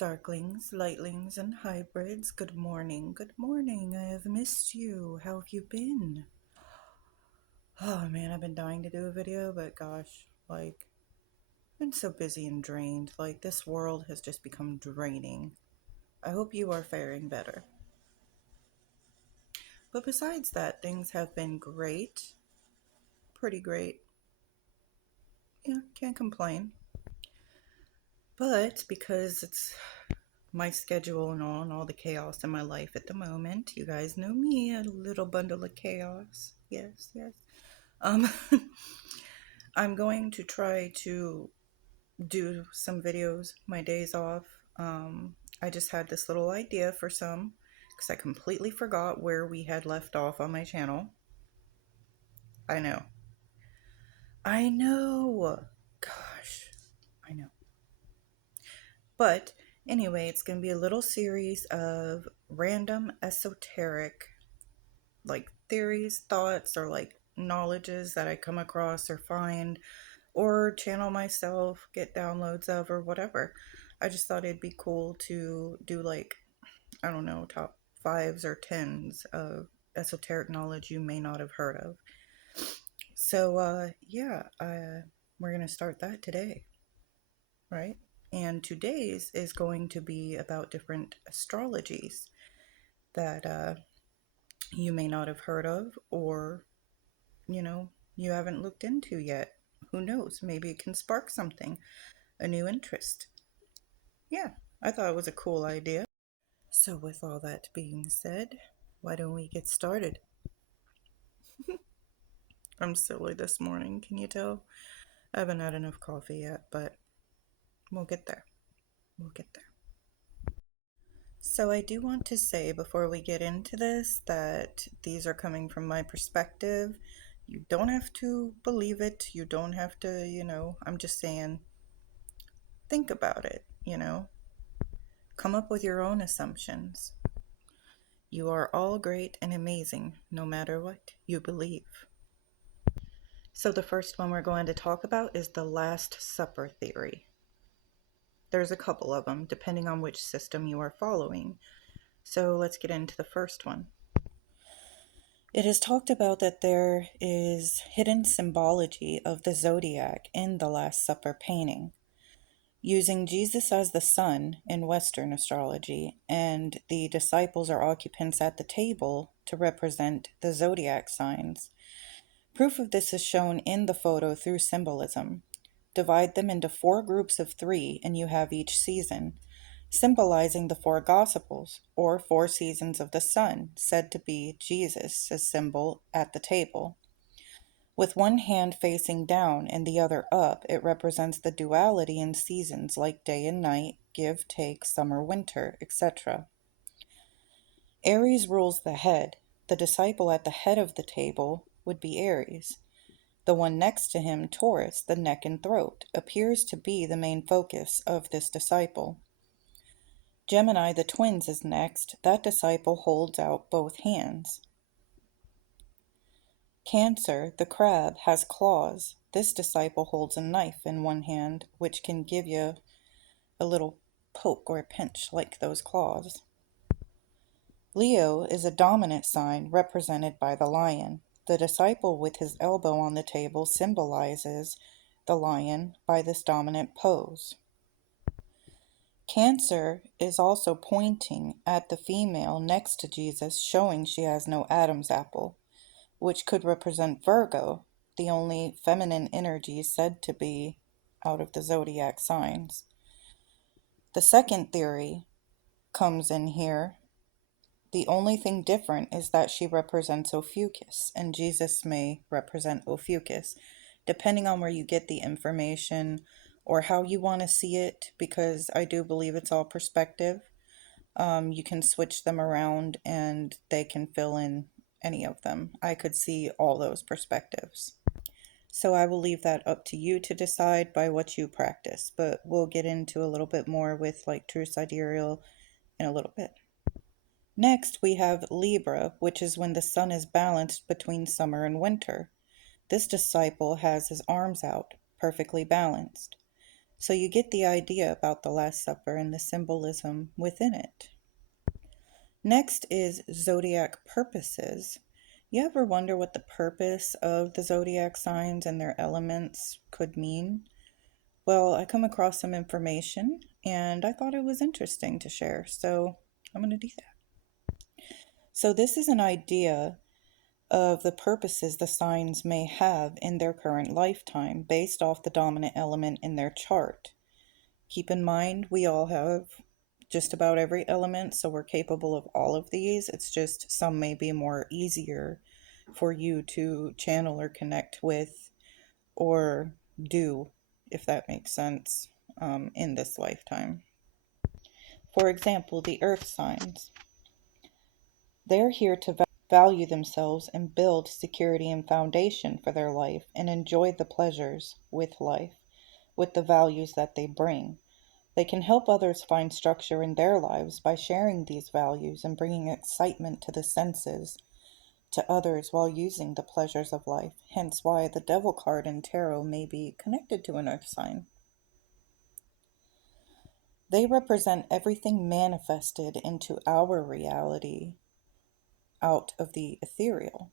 Darklings, lightlings, and hybrids, good morning. Good morning. I have missed you. How have you been? Oh man, I've been dying to do a video, but gosh, I've been so busy and drained. This world has just become draining. I hope you are faring better. But besides that, things have been great. Pretty great. Yeah, can't complain. But because it's my schedule and all the chaos in my life at the moment, you guys know me, a little bundle of chaos. Yes, yes. Um, I'm going to try to do some videos my days off. I just had this little idea for some because I completely forgot where we had left off on my channel. I know. I know. Gosh, I know. But anyway, it's going to be a little series of random esoteric theories, thoughts, or knowledges that I come across or find or channel myself, get downloads of, or whatever. I just thought it'd be cool to do I don't know, top fives or tens of esoteric knowledge you may not have heard of. So, we're going to start that today, right? And today's is going to be about different astrologies that you may not have heard of or, you haven't looked into yet. Who knows? Maybe it can spark something, a new interest. Yeah, I thought it was a cool idea. So, with all that being said, why don't we get started? I'm silly this morning, can you tell? I haven't had enough coffee yet, but we'll get there. We'll get there. So, I do want to say before we get into this that these are coming from my perspective. You don't have to believe it. You don't have to, I'm just saying, think about it. Come up with your own assumptions. You are all great and amazing, no matter what you believe. So, the first one we're going to talk about is the Last Supper theory. There's a couple of them, depending on which system you are following. So, let's get into the first one. It is talked about that there is hidden symbology of the zodiac in the Last Supper painting, using Jesus as the sun in Western astrology, and the disciples are occupants at the table to represent the zodiac signs. Proof of this is shown in the photo through symbolism. Divide them into 4 groups of 3 and you have each season, symbolizing the 4 Gospels, or 4 seasons of the sun, said to be Jesus' symbol at the table. With one hand facing down and the other up, it represents the duality in seasons like day and night, give, take, summer, winter, etc. Aries rules the head. The disciple at the head of the table would be Aries. The one next to him, Taurus, the neck and throat, appears to be the main focus of this disciple. Gemini, the twins, is next. That disciple holds out both hands. Cancer, the crab, has claws. This disciple holds a knife in one hand, which can give you a little poke or pinch like those claws. Leo is a dominant sign represented by the lion. The disciple with his elbow on the table symbolizes the lion by this dominant pose. Cancer is also pointing at the female next to Jesus, showing she has no Adam's apple, which could represent Virgo, the only feminine energy said to be out of the zodiac signs. The second theory comes in here. The only thing different is that she represents Ophiuchus, and Jesus may represent Ophiuchus, depending on where you get the information or how you want to see it, because I do believe it's all perspective. You can switch them around and they can fill in any of them. I could see all those perspectives. So I will leave that up to you to decide by what you practice, but we'll get into a little bit more with true sidereal in a little bit. Next, we have Libra, which is when the sun is balanced between summer and winter. This disciple has his arms out, perfectly balanced. So you get the idea about the Last Supper and the symbolism within it. Next is zodiac purposes. You ever wonder what the purpose of the zodiac signs and their elements could mean? Well, I come across some information and I thought it was interesting to share, so I'm going to do that. So, this is an idea of the purposes the signs may have in their current lifetime based off the dominant element in their chart. Keep in mind, we all have just about every element, so we're capable of all of these. It's just some may be more easier for you to channel or connect with or do, if that makes sense, in this lifetime. For example, the earth signs. They're here to value themselves and build security and foundation for their life and enjoy the pleasures with life, with the values that they bring. They can help others find structure in their lives by sharing these values and bringing excitement to the senses to others while using the pleasures of life. Hence why the devil card in tarot may be connected to an earth sign. They represent everything manifested into our reality out of the ethereal.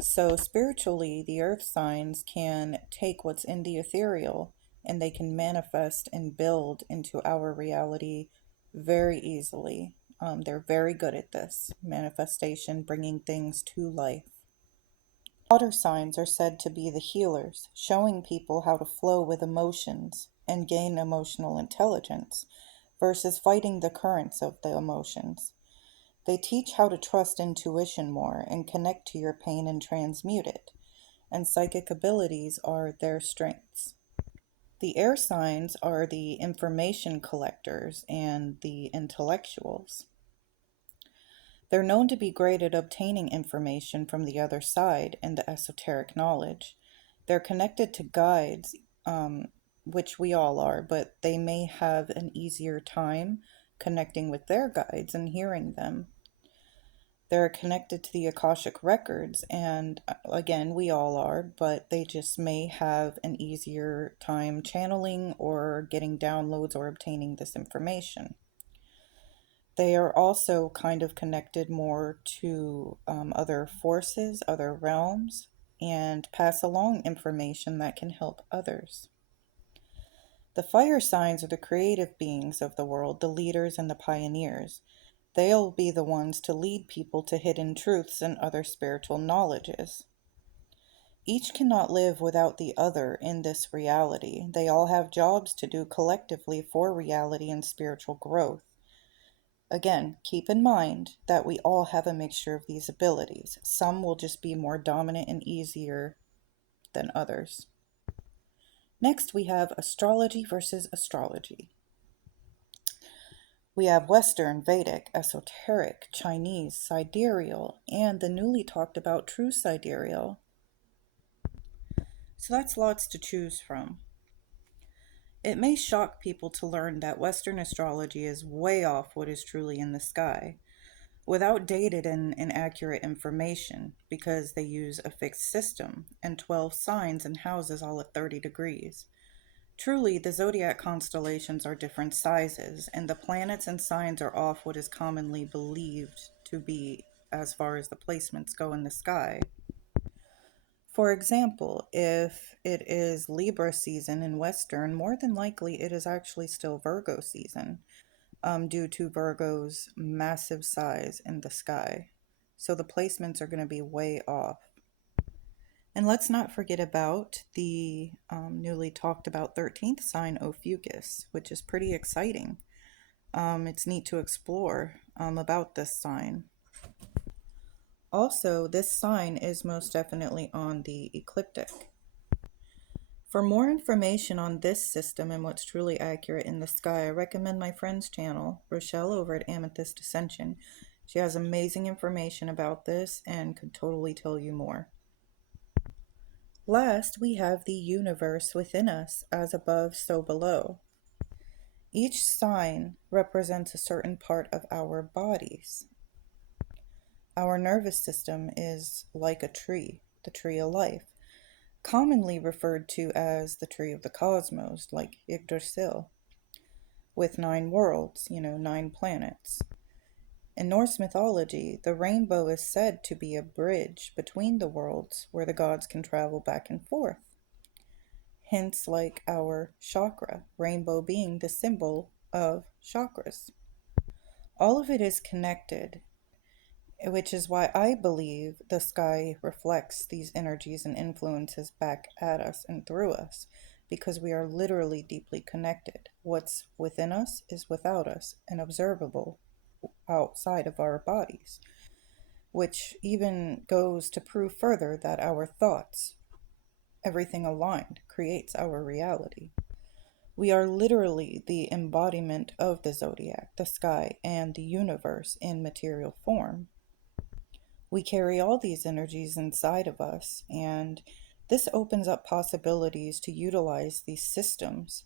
So, spiritually, the earth signs can take what's in the ethereal and they can manifest and build into our reality very easily. They're very good at this manifestation, bringing things to life. Water signs are said to be the healers, showing people how to flow with emotions and gain emotional intelligence versus fighting the currents of the emotions. They teach how to trust intuition more and connect to your pain and transmute it, and psychic abilities are their strengths. The air signs are the information collectors and the intellectuals. They're known to be great at obtaining information from the other side and the esoteric knowledge. They're connected to guides, which we all are, but they may have an easier time connecting with their guides and hearing them. They're connected to the Akashic records, and again, we all are, but they just may have an easier time channeling or getting downloads or obtaining this information. They are also kind of connected more to other forces, other realms, and pass along information that can help others. The fire signs are the creative beings of the world, the leaders and the pioneers. They'll be the ones to lead people to hidden truths and other spiritual knowledges. Each cannot live without the other in this reality. They all have jobs to do collectively for reality and spiritual growth. Again, keep in mind that we all have a mixture of these abilities. Some will just be more dominant and easier than others. Next, we have astrology versus astrology. We have Western, Vedic, Esoteric, Chinese, Sidereal, and the newly talked about true Sidereal. So that's lots to choose from. It may shock people to learn that Western astrology is way off what is truly in the sky, with outdated and inaccurate information because they use a fixed system and 12 signs and houses all at 30 degrees. Truly, the zodiac constellations are different sizes, and the planets and signs are off what is commonly believed to be as far as the placements go in the sky. For example, if it is Libra season in Western, more than likely it is actually still Virgo season, due to Virgo's massive size in the sky. So the placements are going to be way off. And let's not forget about the newly talked about 13th sign Ophiuchus, which is pretty exciting. It's neat to explore about this sign. Also, this sign is most definitely on the ecliptic. For more information on this system and what's truly accurate in the sky, I recommend my friend's channel, Rochelle, over at Amethyst Ascension. She has amazing information about this and could totally tell you more. Last, we have the universe within us, as above, so below. Each sign represents a certain part of our bodies. Our nervous system is like a tree, the tree of life. commonly referred to as the tree of the cosmos, like Yggdrasil, with 9 worlds, 9 planets. In Norse mythology, the rainbow is said to be a bridge between the worlds where the gods can travel back and forth. Hence, like our chakra, rainbow being the symbol of chakras. All of it is connected, which is why I believe the sky reflects these energies and influences back at us and through us, because we are literally deeply connected. What's within us is without us and observable outside of our bodies, which even goes to prove further that our thoughts, everything aligned, creates our reality. We are literally the embodiment of the zodiac, the sky, and the universe in material form. We carry all these energies inside of us, and this opens up possibilities to utilize these systems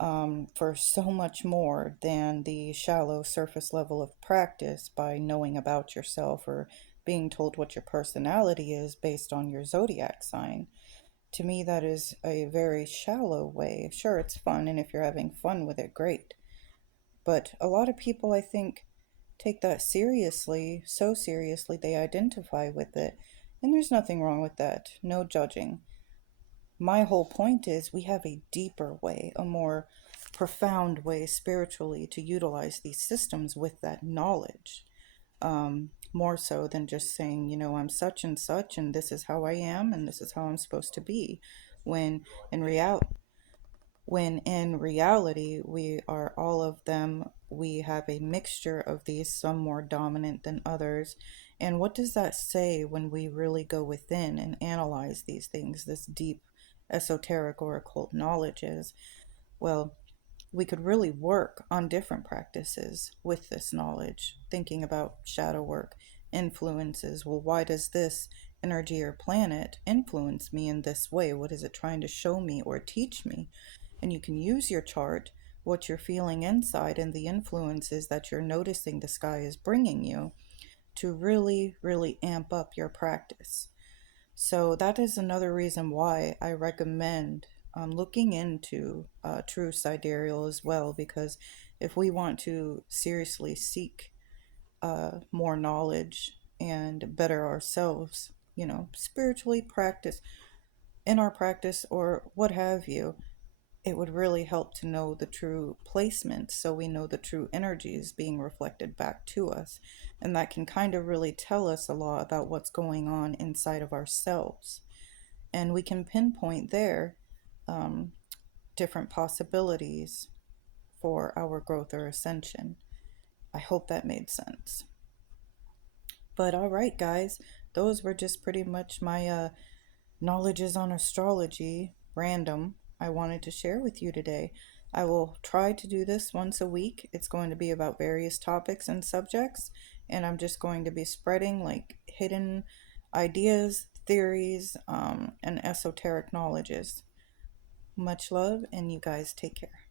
for so much more than the shallow surface level of practice by knowing about yourself or being told what your personality is based on your zodiac sign. To me, that is a very shallow way. Sure, it's fun, and if you're having fun with it, great. But a lot of people, I think, take that seriously, so seriously they identify with it. And there's nothing wrong with that. No judging. My whole point is we have a deeper way, a more profound way spiritually to utilize these systems with that knowledge. More so than just saying, I'm such and this is how I am and this is how I'm supposed to be. When in reality, we are all of them. We have a mixture of these, some more dominant than others. And what does that say when we really go within and analyze these things, this deep esoteric or occult knowledge is? Well, we could really work on different practices with this knowledge, thinking about shadow work, influences. Well, why does this energy or planet influence me in this way? What is it trying to show me or teach me? And you can use your chart, what you're feeling inside, and the influences that you're noticing the sky is bringing you to really, really amp up your practice. So, that is another reason why I recommend looking into true sidereal as well, because if we want to seriously seek more knowledge and better ourselves, spiritually practice in our practice or what have you, it would really help to know the true placement so we know the true energies being reflected back to us. And that can kind of really tell us a lot about what's going on inside of ourselves. And we can pinpoint there um, different possibilities for our growth or ascension. I hope that made sense. But all right, guys, those were just pretty much my knowledges on astrology, random, I wanted to share with you today. I will try to do this once a week. It's going to be about various topics and subjects, and I'm just going to be spreading like hidden ideas, theories, and esoteric knowledges. Much love, and you guys take care.